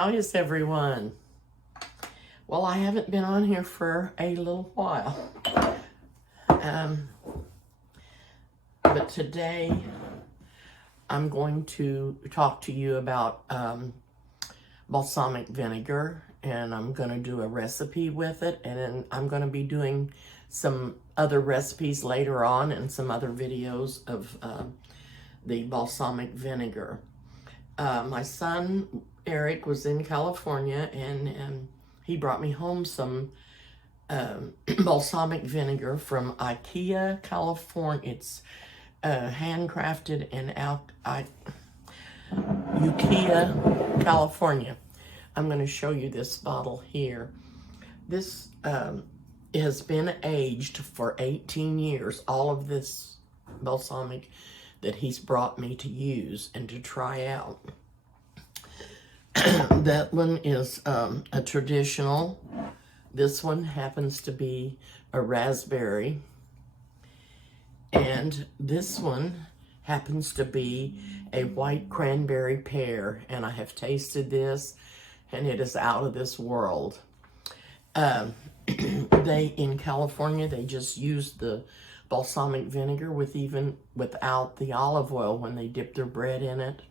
How is everyone? Well, I haven't been on here for a little while. But today I'm going to talk to you about balsamic vinegar, and I'm going to do a recipe with it, and then I'm going to be doing some other recipes later on and some other videos of the balsamic vinegar. My son Eric was in California, and he brought me home some balsamic vinegar from IKEA, California. It's handcrafted in IKEA, California. I'm going to show you this bottle here. This has been aged for 18 years. All of this balsamic that he's brought me to use and to try out. That one is a traditional. This one happens to be a raspberry. And this one happens to be a white cranberry pear. And I have tasted this, and it is out of this world. In California, they just use the balsamic vinegar without the olive oil when they dip their bread in it.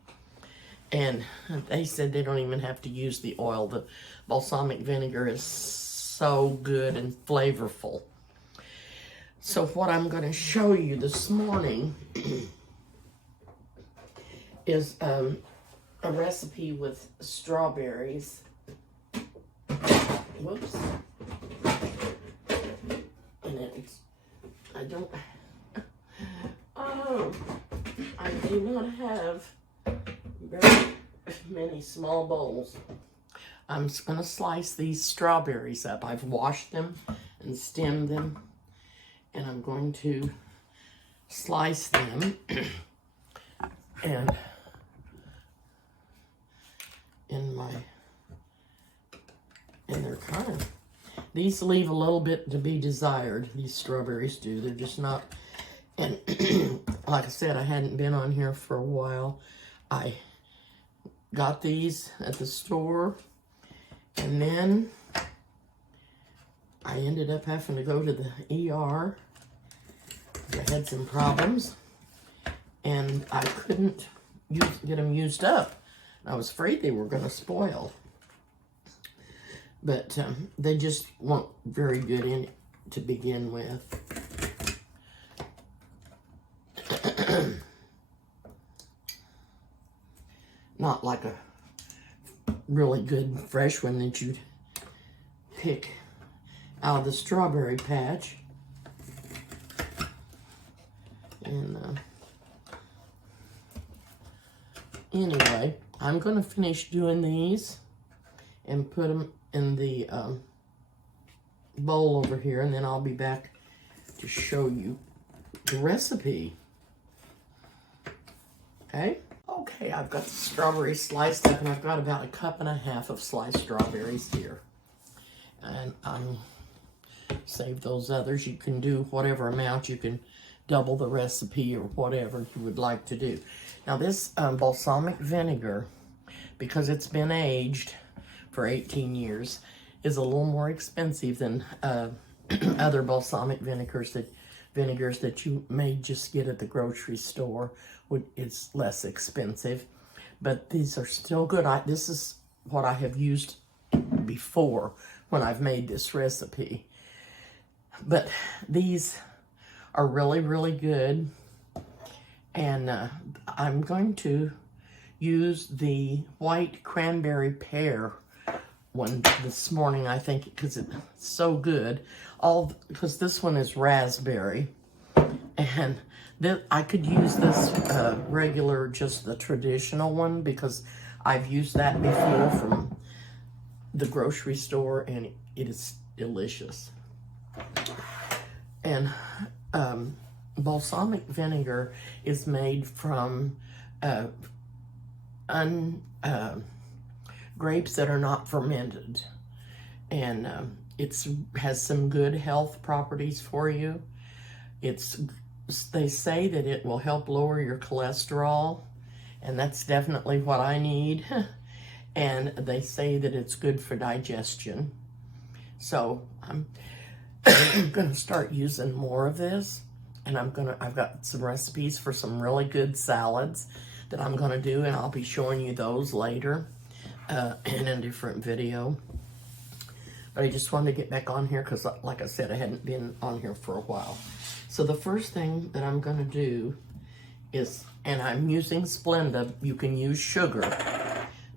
And they said they don't even have to use the oil. The balsamic vinegar is so good and flavorful. So what I'm going to show you this morning is a recipe with strawberries. Whoops. And I do not have very many small bowls. I'm just going to slice these strawberries up. I've washed them and stemmed them, and I'm going to slice them. And they're kind of, these leave a little bit to be desired. These strawberries do. They're just not, and like I said, I hadn't been on here for a while. I got these at the store, and then I ended up having to go to the ER. I had some problems, and I couldn't get them used up. I was afraid they were going to spoil. But they just weren't very good in it to begin with. Not like a really good fresh one that you'd pick out of the strawberry patch. And anyway, I'm going to finish doing these and put them in the bowl over here, and then I'll be back to show you the recipe. Okay, I've got the strawberries sliced up, and I've got about 1.5 cups of sliced strawberries here. And I'm save those others. You can do whatever amount. You can double the recipe or whatever you would like to do. Now this balsamic vinegar, because it's been aged for 18 years, is a little more expensive than other balsamic vinegars that you may just get at the grocery store. It's less expensive, but these are still good. This is what I have used before when I've made this recipe. But these are really, really good. And I'm going to use the white cranberry pear one this morning, I think, because it's so good. Because this one is raspberry, and I could use this regular, just the traditional one, because I've used that before from the grocery store, and it is delicious. And balsamic vinegar is made from grapes that are not fermented, and it has some good health properties for you. They say that it will help lower your cholesterol, and that's definitely what I need. and they say that it's good for digestion. So I'm gonna start using more of this, and I've got some recipes for some really good salads that I'm gonna do, and I'll be showing you those later in a different video. But I just wanted to get back on here because, like I said, I hadn't been on here for a while. So the first thing that I'm gonna do is, and I'm using Splenda. You can use sugar,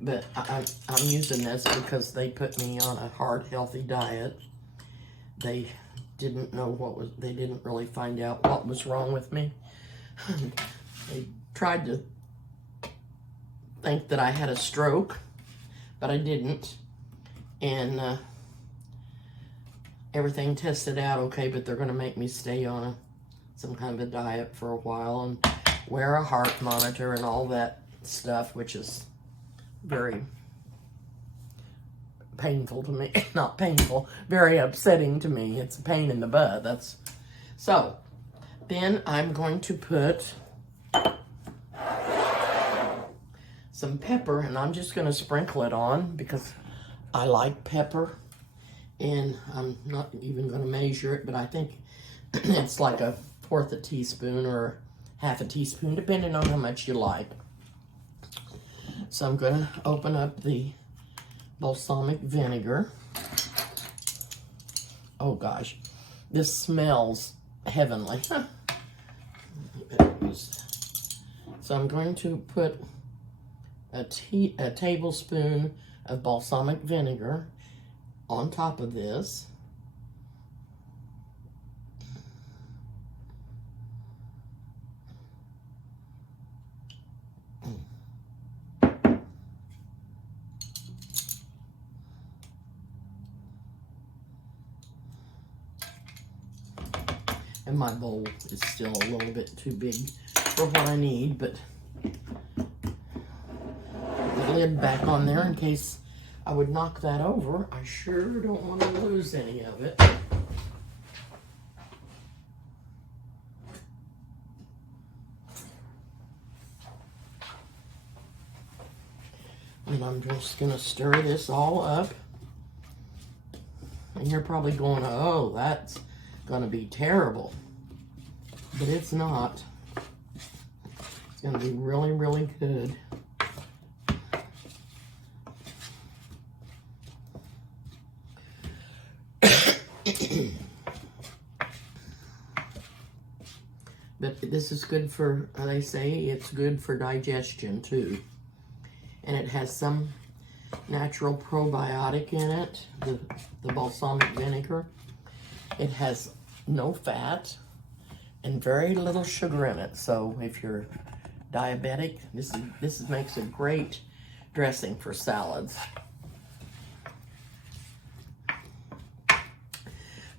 but I'm using this because they put me on a hard, healthy diet. They didn't know they didn't really find out what was wrong with me. They tried to think that I had a stroke, but I didn't. And everything tested out okay, but they're gonna make me stay on some kind of a diet for a while and wear a heart monitor and all that stuff, which is very painful to me. Not painful, very upsetting to me. It's a pain in the butt. So then I'm going to put some pepper, and I'm just going to sprinkle it on because I like pepper, and I'm not even going to measure it, but I think it's like 1/4 teaspoon or 1/2 teaspoon, depending on how much you like. So I'm going to open up the balsamic vinegar. Oh gosh, this smells heavenly. So I'm going to put a tablespoon of balsamic vinegar on top of this. And my bowl is still a little bit too big for what I need, but the lid back on there in case I would knock that over. I sure don't want to lose any of it. And I'm just going to stir this all up. And you're probably going, oh, that's going to be terrible. But it's not. It's going to be really, really good. But this is good for, they say it's good for digestion too. And it has some natural probiotic in it, the balsamic vinegar. It has no fat and very little sugar in it. So if you're diabetic, this makes a great dressing for salads.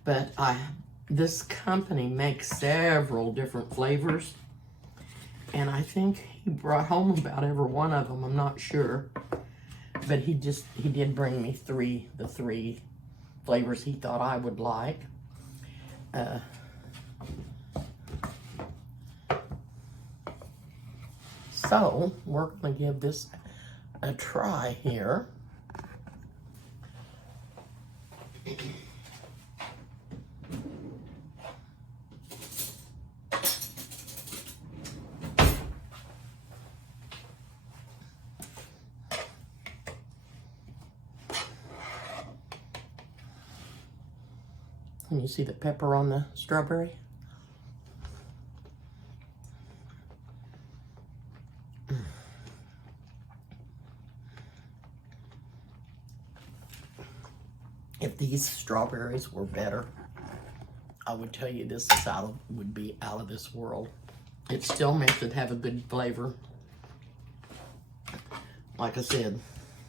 But this company makes several different flavors, and I think he brought home about every one of them. I'm not sure, but he did bring me the three flavors he thought I would like. So we're going to give this a try here. Can you see the pepper on the strawberry? If these strawberries were better, I would tell you this would be out of this world. It still makes it have a good flavor. Like I said,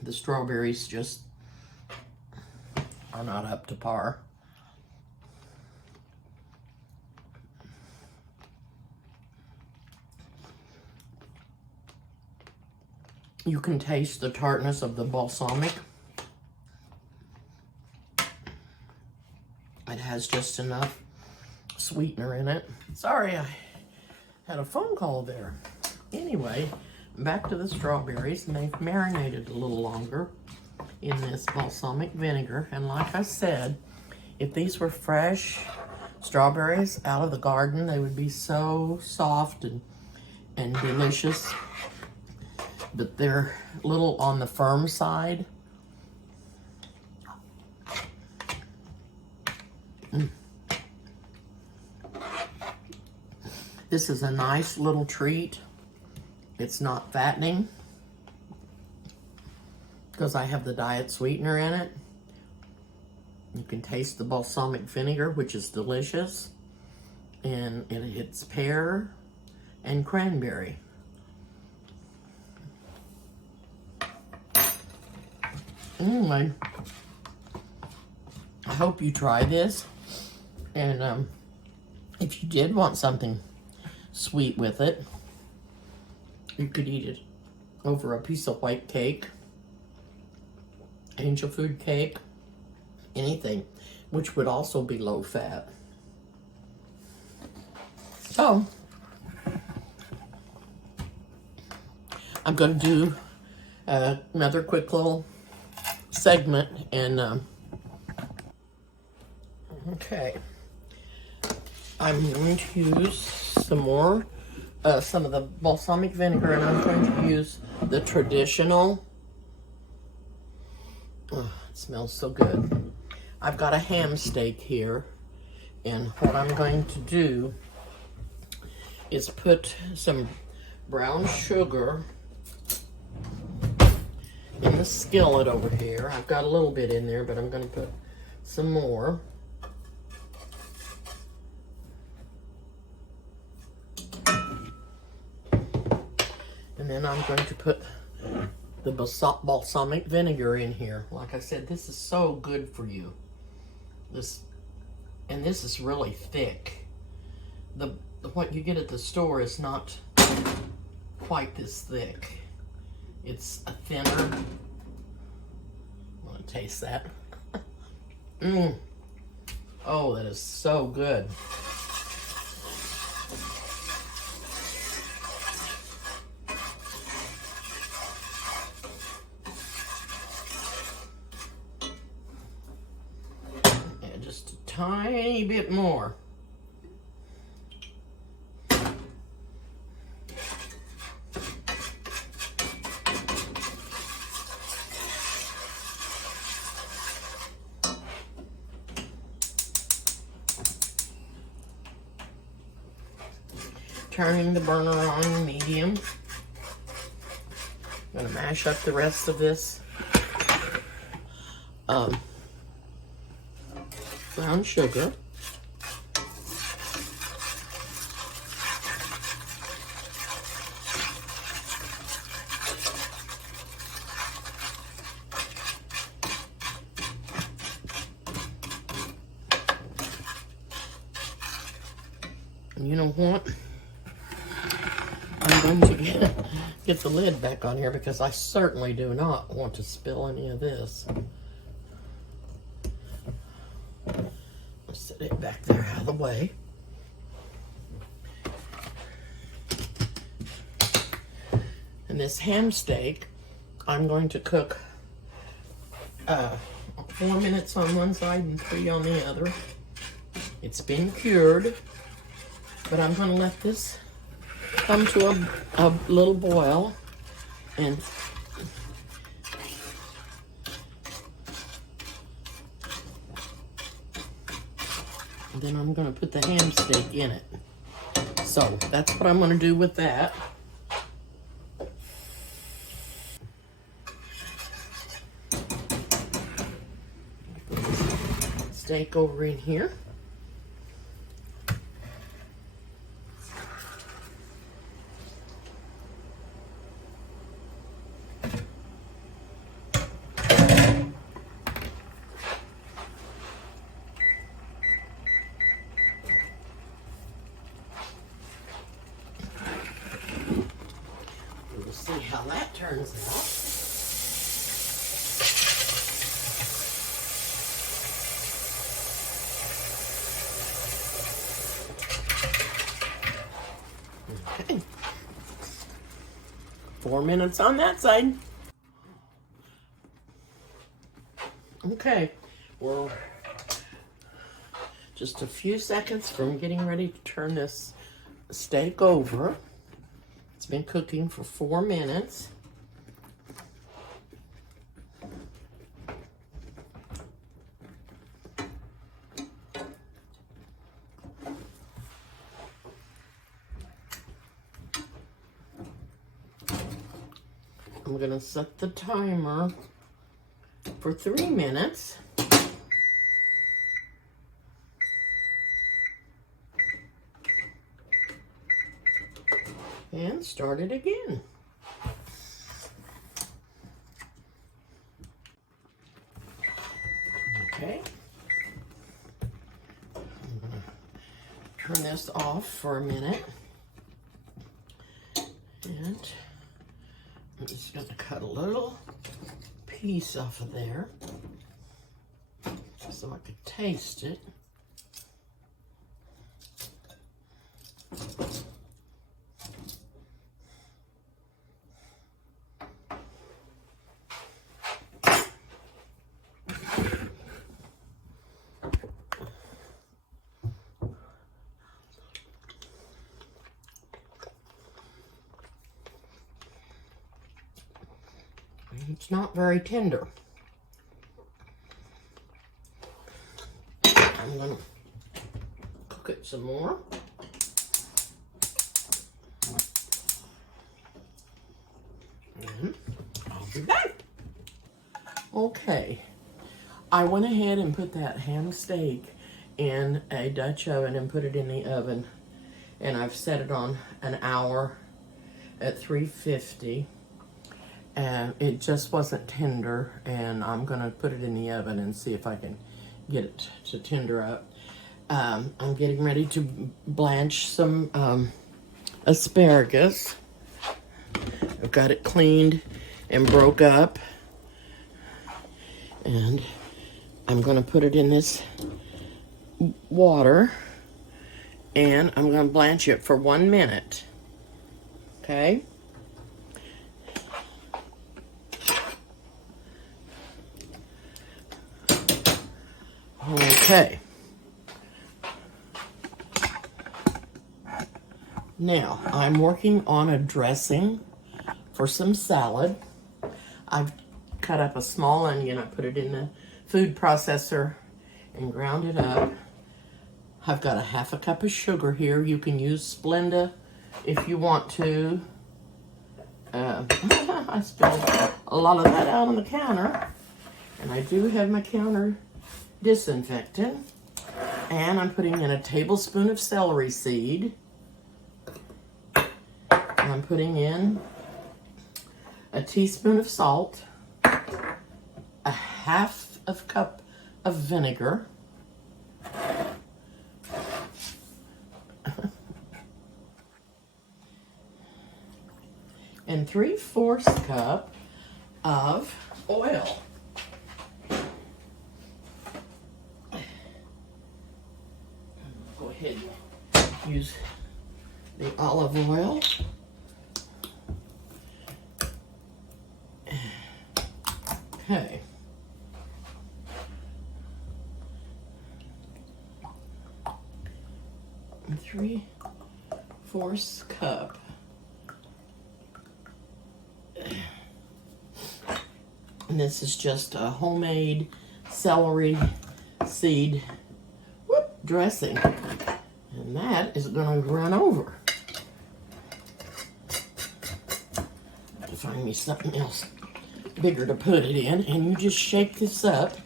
the strawberries just are not up to par. You can taste the tartness of the balsamic. It has just enough sweetener in it. Sorry, I had a phone call there. Anyway, back to the strawberries, and they've marinated a little longer in this balsamic vinegar. And like I said, if these were fresh strawberries out of the garden, they would be so soft and delicious. But they're a little on the firm side. This is a nice little treat. It's not fattening because I have the diet sweetener in it. You can taste the balsamic vinegar, which is delicious. And it's pear and cranberry. Anyway, I hope you try this. And if you did want something sweet with it, you could eat it over a piece of white cake, angel food cake, anything, which would also be low fat. So, I'm going to do another quick little segment, and okay, I'm going to use some of the balsamic vinegar, and I'm going to use the traditional. Oh, it smells so good. I've got a ham steak here, and what I'm going to do is put some brown sugar in the skillet over here. I've got a little bit in there, but I'm going to put some more. And then I'm going to put the balsamic vinegar in here. Like I said, this is so good for you. This is really thick. What you get at the store is not quite this thick. It's a thinner. I want to taste that. Oh, that is so good. And just a tiny bit more. Turning the burner on medium. I'm going to mash up the rest of this brown sugar. And you know what? I'm going to get the lid back on here because I certainly do not want to spill any of this. I'll set it back there out of the way. And this ham steak, I'm going to cook 4 minutes on one side and 3 on the other. It's been cured, but I'm going to let this come to a little boil, and then I'm going to put the ham steak in it. So that's what I'm going to do with that. Steak over in here. We'll see how that turns out. Okay. 4 minutes on that side. Okay, we're just a few seconds from getting ready to turn this steak over. It's been cooking for 4 minutes. I'm gonna set the timer for 3 minutes. And start it again. Okay. I'm gonna turn this off for a minute. And I'm just going to cut a little piece off of there so I could taste it. It's not very tender. I'm going to cook it some more. And I'll be back. Okay, I went ahead and put that ham steak in a Dutch oven and put it in the oven. And I've set it on an hour at 350. And it just wasn't tender, and I'm gonna put it in the oven and see if I can get it to tender up. I'm getting ready to blanch some asparagus. I've got it cleaned and broke up, and I'm gonna put it in this water, and I'm gonna blanch it for 1 minute, okay? Okay. Now, I'm working on a dressing for some salad. I've cut up a small onion. I put it in the food processor and ground it up. I've got a 1/2 cup of sugar here. You can use Splenda if you want to. I spilled a lot of that out on the counter. And I do have my counter disinfectant, and I'm putting in a tablespoon of celery seed. I'm putting in a teaspoon of salt, a 1/2 cup of vinegar, and 3/4 cup of oil. Go ahead and use the olive oil. Okay. And 3/4 cup. And this is just a homemade celery seed dressing. And that is going to run over. I have to find me something else bigger to put it in, and you just shake this up.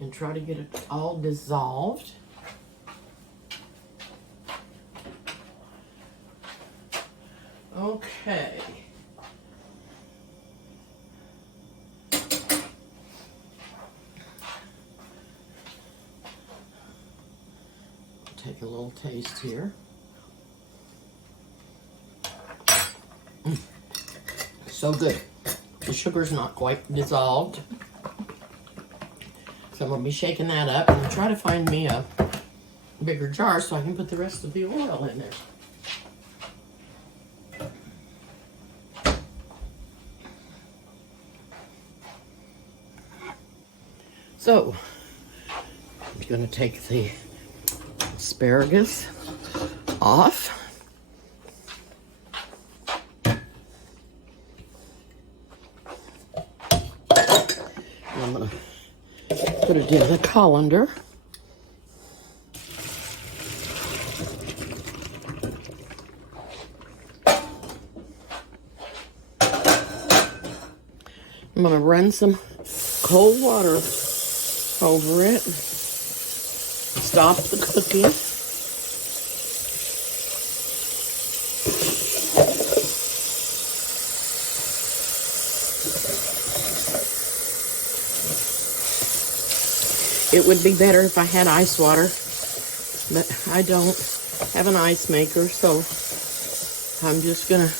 And try to get it all dissolved. Okay. Take a little taste here. So good. The sugar's not quite dissolved. So I'm going to be shaking that up and try to find me a bigger jar so I can put the rest of the oil in there. So, I'm going to take the asparagus off. I'm going to put it in the colander. I'm going to run some cold water over it. Stop the cooking. It would be better if I had ice water, but I don't have an ice maker, so I'm just gonna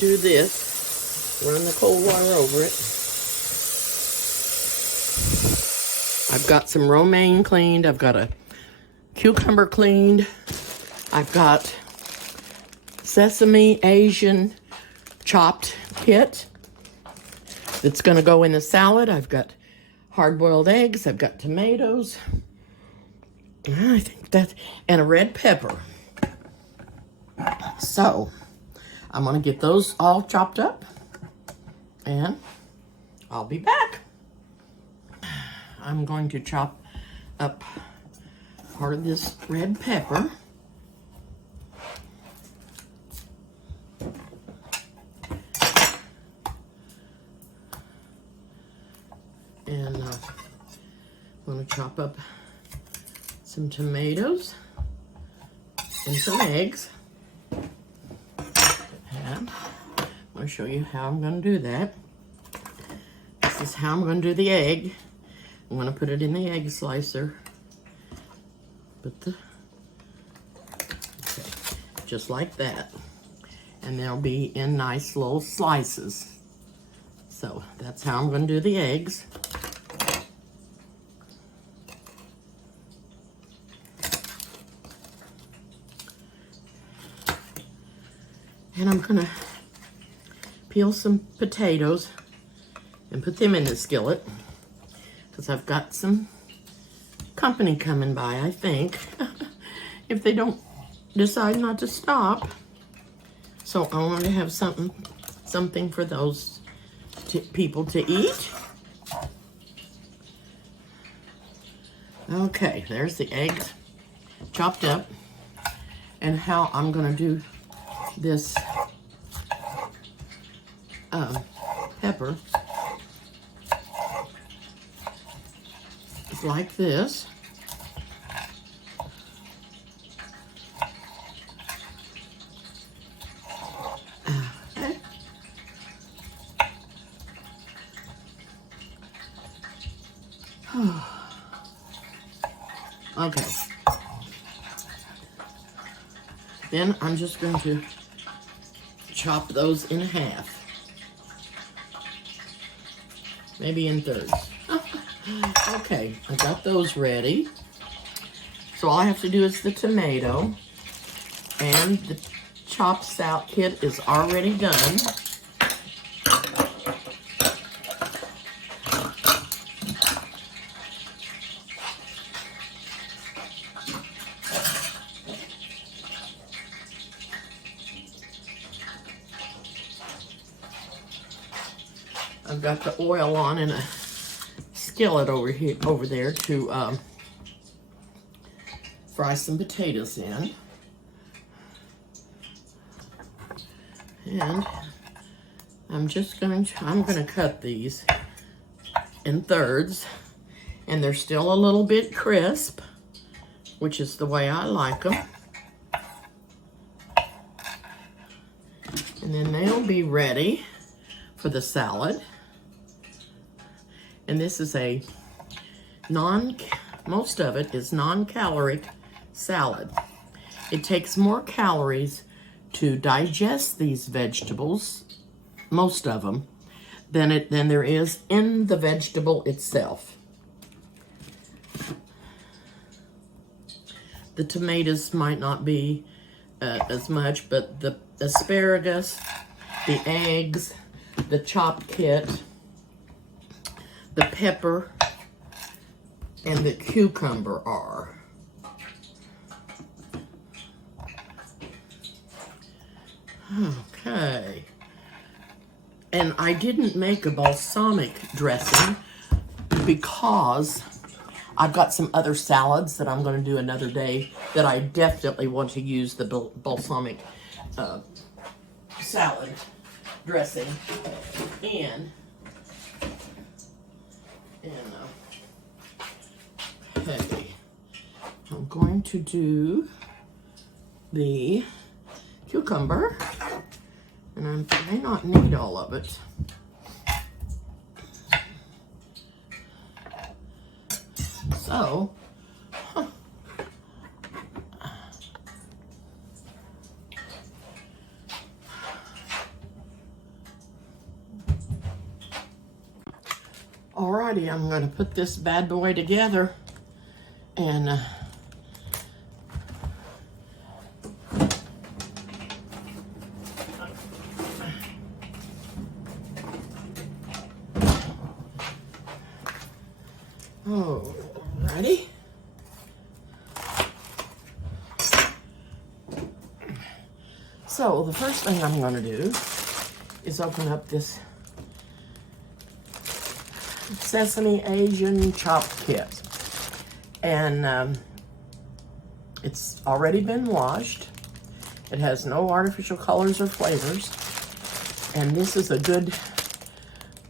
do this. Run the cold water over it. I've got some romaine cleaned. I've got a cucumber cleaned. I've got sesame Asian chopped kit that's going to go in the salad. I've got hard-boiled eggs. I've got tomatoes. I think that, and a red pepper. So I'm going to get those all chopped up, and I'll be back. I'm going to chop up part of this red pepper. And I'm going to chop up some tomatoes and some eggs. And I'm going to show you how I'm going to do that. This is how I'm going to do the egg. I'm going to put it in the egg slicer. Just like that. And they'll be in nice little slices. So that's how I'm going to do the eggs. And I'm going to peel some potatoes and put them in the skillet, because I've got some company coming by, I think, if they don't decide not to stop. So I want to have something for those people to eat. Okay, there's the eggs chopped up. And how I'm going to do this pepper is like this. Okay. Okay. Then I'm just going to chop those in half. Maybe in thirds. Okay, I got those ready. So all I have to do is the tomato, and the chopped salad kit is already done. I've got the oil on in a skillet over there to fry some potatoes in. And I'm gonna cut these in thirds, and they're still a little bit crisp, which is the way I like them. And then they'll be ready for the salad. And this is most of it is non-caloric salad. It takes more calories to digest these vegetables, most of them, than there is in the vegetable itself. The tomatoes might not be as much, but the asparagus, the eggs, the chopped kit, the pepper, and the cucumber are. Okay. And I didn't make a balsamic dressing because I've got some other salads that I'm going to do another day that I definitely want to use the balsamic salad dressing in. Okay, I'm going to do the cucumber, and I may not need all of it. So, alrighty, I'm going to put this bad boy together and alrighty. So the first thing I'm going to do is open up this Sesame Asian chopped kit. And it's already been washed. It has no artificial colors or flavors. And this is a good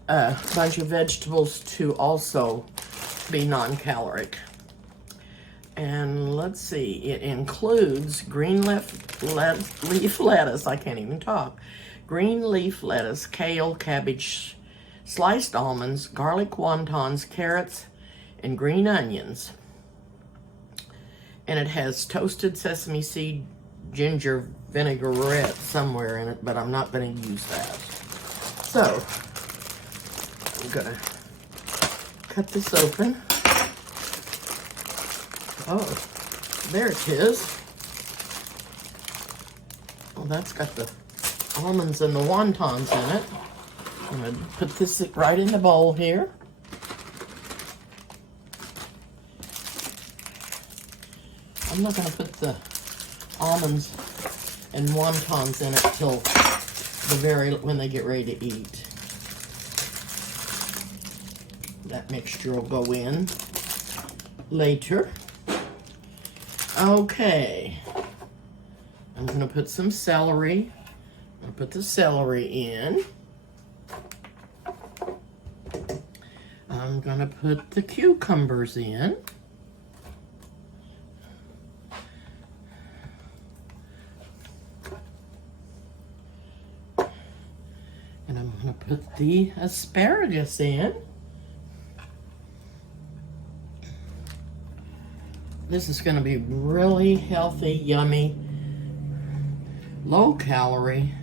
bunch of vegetables to also be non-caloric. And let's see, it includes green leaf lettuce, I can't even talk, green leaf lettuce, kale, cabbage, sliced almonds, garlic wontons, carrots, and green onions. And it has toasted sesame seed, ginger vinaigrette somewhere in it, but I'm not going to use that. So, I'm going to cut this open. Oh, there it is. Well, that's got the almonds and the wontons in it. I'm going to put this right in the bowl here. I'm not going to put the almonds and wontons in it till when they get ready to eat. That mixture will go in later. Okay. I'm going to put some celery. I'll put the celery in. I'm going to put the cucumbers in. And I'm going to put the asparagus in. This is going to be really healthy, yummy, low calorie.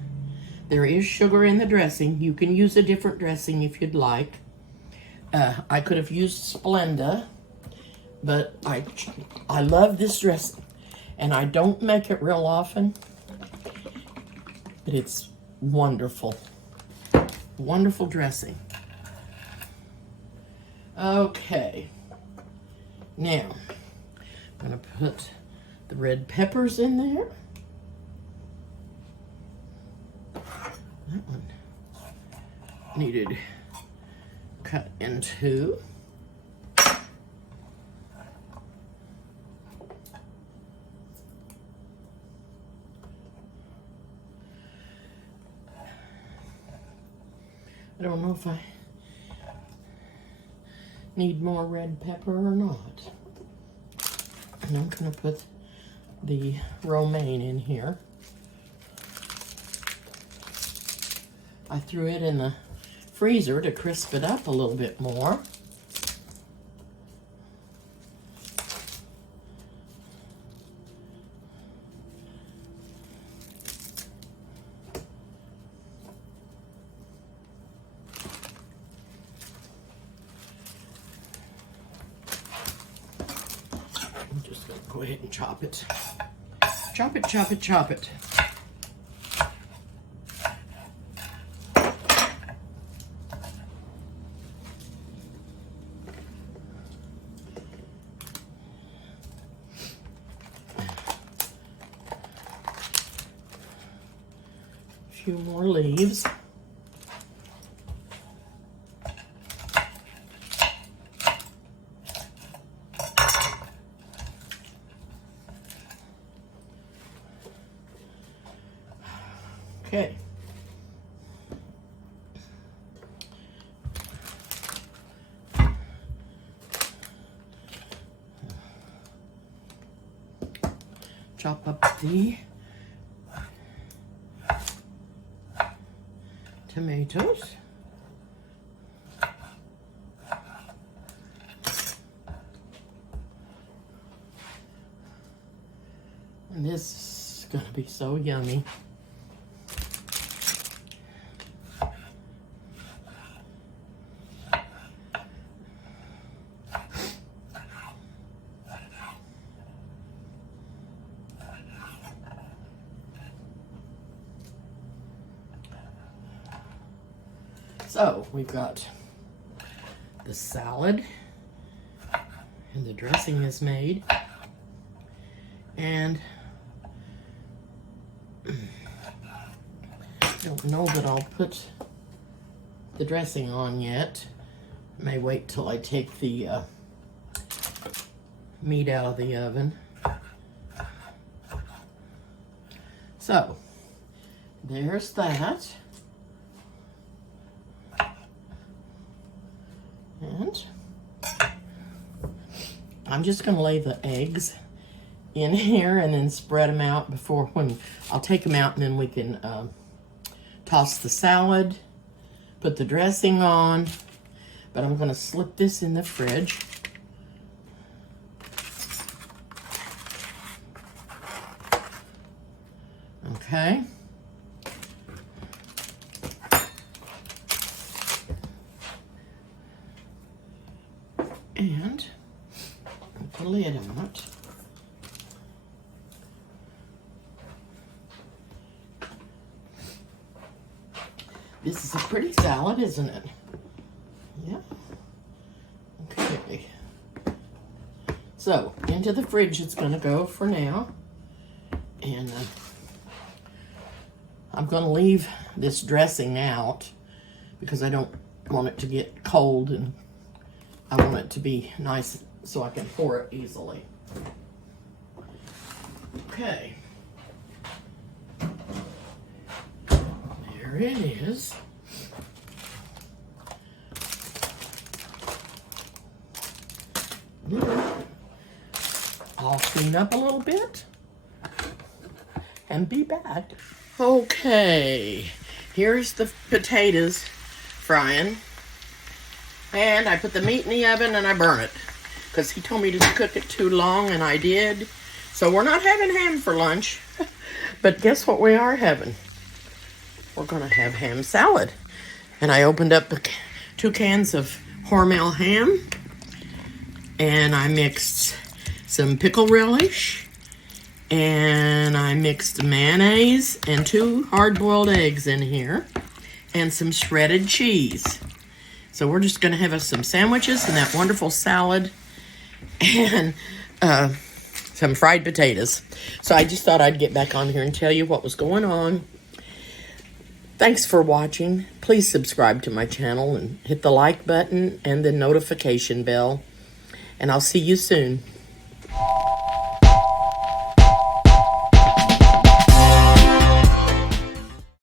There is sugar in the dressing. You can use a different dressing if you'd like. I could have used Splenda, but I love this dressing, and I don't make it real often, but it's wonderful. Wonderful dressing. Okay. Now, I'm going to put the red peppers in there. That one needed cut in two. I don't know if I need more red pepper or not. And I'm going to put the romaine in here. I threw it in the freezer to crisp it up a little bit more. I'm just going to go ahead and chop it. Chop it, chop it, chop it. A few more leaves. Okay. Chop up the tomatoes. And this is going to be so yummy. So we've got the salad and the dressing is made, and I don't know that I'll put the dressing on yet. I may wait till I take the meat out of the oven. So there's that. And I'm just going to lay the eggs in here and then spread them out before when I'll take them out, and then we can toss the salad, put the dressing on. But I'm going to slip this in the fridge. Okay. And put a lid on it. This is a pretty salad, isn't it? Yeah. Okay. So, into the fridge it's going to go for now. And I'm going to leave this dressing out because I don't want it to get cold, and I want it to be nice so I can pour it easily. Okay. There it is. I'll clean up a little bit and be back. Okay, here's the potatoes frying. And I put the meat in the oven and I burn it because he told me to cook it too long, and I did. So we're not having ham for lunch, but guess what we are having? We're going to have ham salad. And I opened up 2 cans of Hormel ham, and I mixed some pickle relish, and I mixed mayonnaise and 2 hard-boiled eggs in here, and some shredded cheese. So we're just going to have us some sandwiches and that wonderful salad and some fried potatoes. So I just thought I'd get back on here and tell you what was going on. Thanks for watching. Please subscribe to my channel and hit the like button and the notification bell. And I'll see you soon.